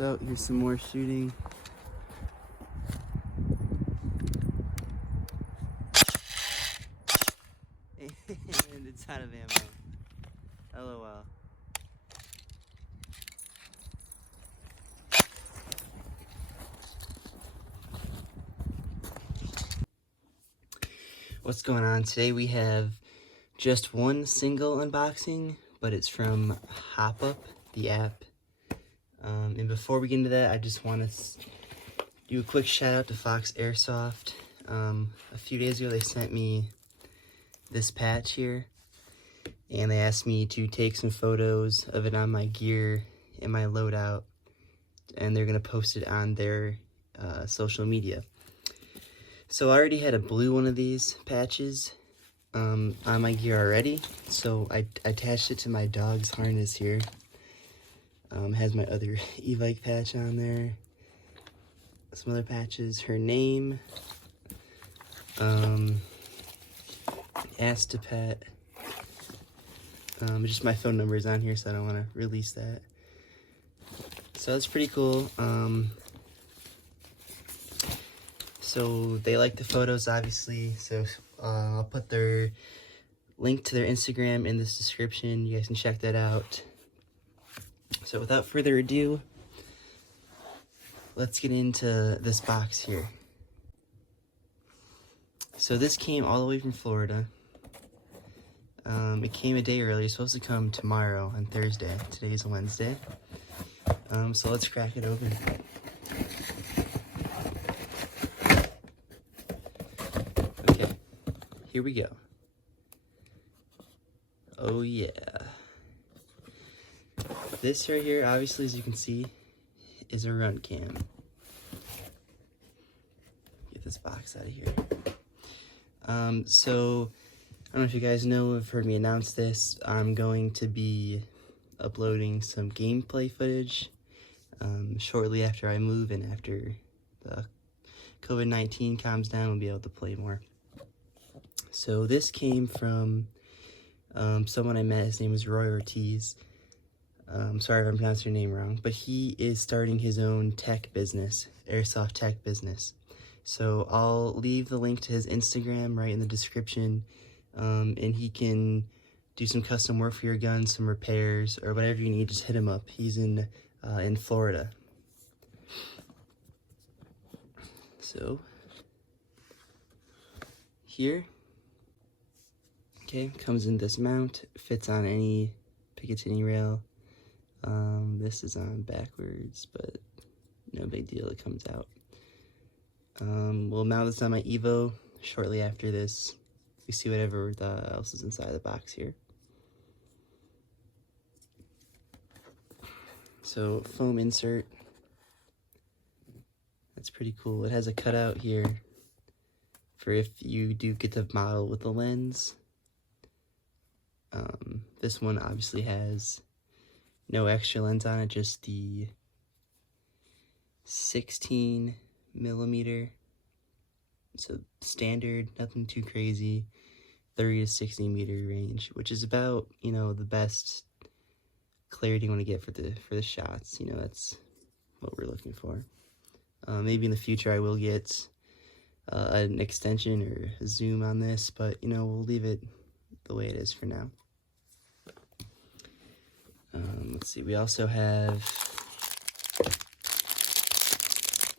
So here's some more shooting. And it's out of ammo. LOL. What's going on? Today we have just one single unboxing, but it's from Hop Up, the app. And before we get into that, I just want to do a quick shout out to Fox Airsoft. A few days ago they sent me this patch here, and they asked me to take some photos of it on my gear and my loadout, and they're going to post it on their social media. So I already had a blue one of these patches on my gear already, so I attached it to my dog's harness here. Has my other e-bike patch on there, some other patches, her name, Astapet, just my phone number is on here, so I don't want to release that. So that's pretty cool. So they like the photos, obviously, so I'll put their link to their Instagram in this description. You guys can check that out. So without further ado, let's get into this box here. So this came all the way from Florida. It came a day early. It's supposed to come tomorrow on Thursday. Today's Wednesday. So let's crack it open. Okay, here we go. Oh yeah. This right here, obviously, as you can see, is a runcam. Get this box out of here. So, I don't know if you guys know, have heard me announce this. I'm going to be uploading some gameplay footage shortly after I move and after the COVID-19 calms down, we'll be able to play more. So this came from someone I met. His name is Roy Ortiz. Sorry if I'm pronouncing your name wrong, but he is starting his own tech business, Airsoft tech business. So I'll leave the link to his Instagram right in the description, and he can do some custom work for your gun, some repairs, or whatever you need. Just hit him up. He's in Florida. So here, okay, comes in this mount, fits on any Picatinny rail. This is on backwards, but no big deal, it comes out. We'll mount this on my Evo shortly after this. We see whatever else is inside the box here. So, foam insert. That's pretty cool. It has a cutout here for if you do get the model with the lens. This one obviously has no extra lens on it, just the 16 millimeter. So standard, nothing too crazy, 30 to 60 meter range, which is about, you know, the best clarity you want to get for the shots. You know, that's what we're looking for. Maybe in the future I will get an extension or a zoom on this, but, you know, we'll leave it the way it is for now. Let's see, we also have,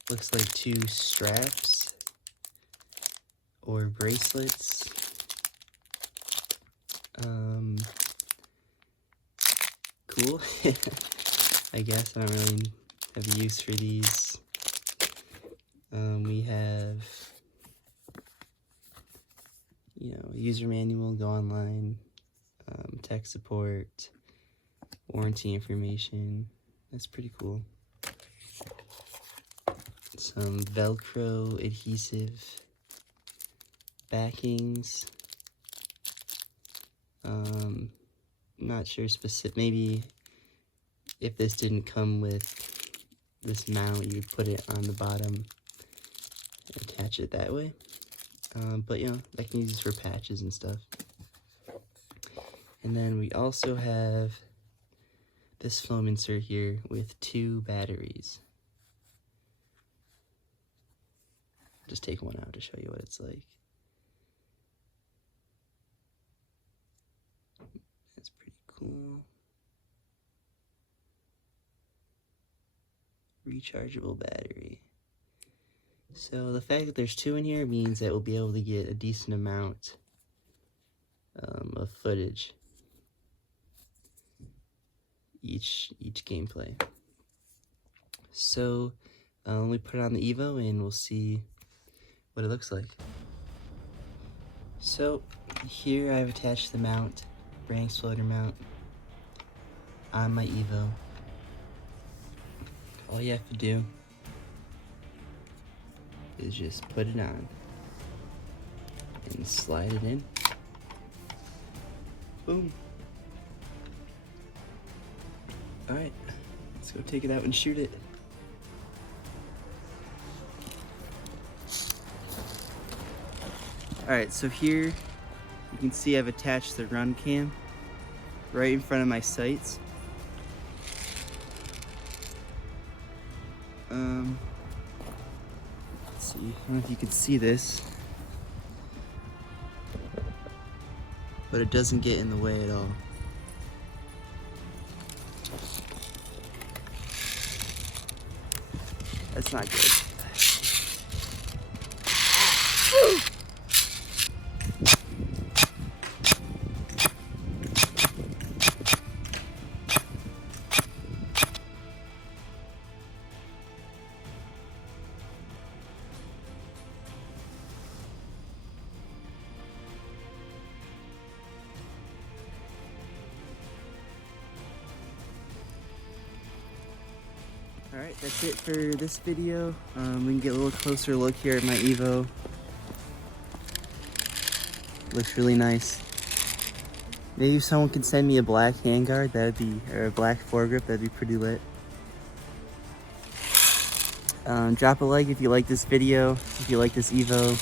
looks like 2 straps or bracelets. Cool. I guess I don't really have a use for these. We have, you know, user manual, go online, tech support, warranty information. That's pretty cool. Some Velcro adhesive backings. Not sure specific, maybe if this didn't come with this mount, you would put it on the bottom and attach it that way. But you know, I can use this for patches and stuff. And then we also have this foam insert here with 2 batteries. Just take one out to show you what it's like. That's pretty cool. Rechargeable battery. So the fact that there's 2 in here means that we'll be able to get a decent amount of footage each gameplay. So let me put it on the Evo and we'll see what it looks like. So here I've attached the mount, brand exploder mount, on my Evo. All you have to do is just put it on and slide it in. Boom. Alright, let's go take it out and shoot it. Alright, so here you can see I've attached the runcam right in front of my sights. Let's see, I don't know if you can see this, but it doesn't get in the way at all. That's not good. Alright, that's it for this video. We can get a little closer look here at my Evo. Looks really nice. Maybe if someone could send me a black handguard, that'd be, or a black foregrip, that'd be pretty lit. Drop a like if you like this video, if you like this Evo,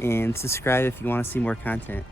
and subscribe if you want to see more content.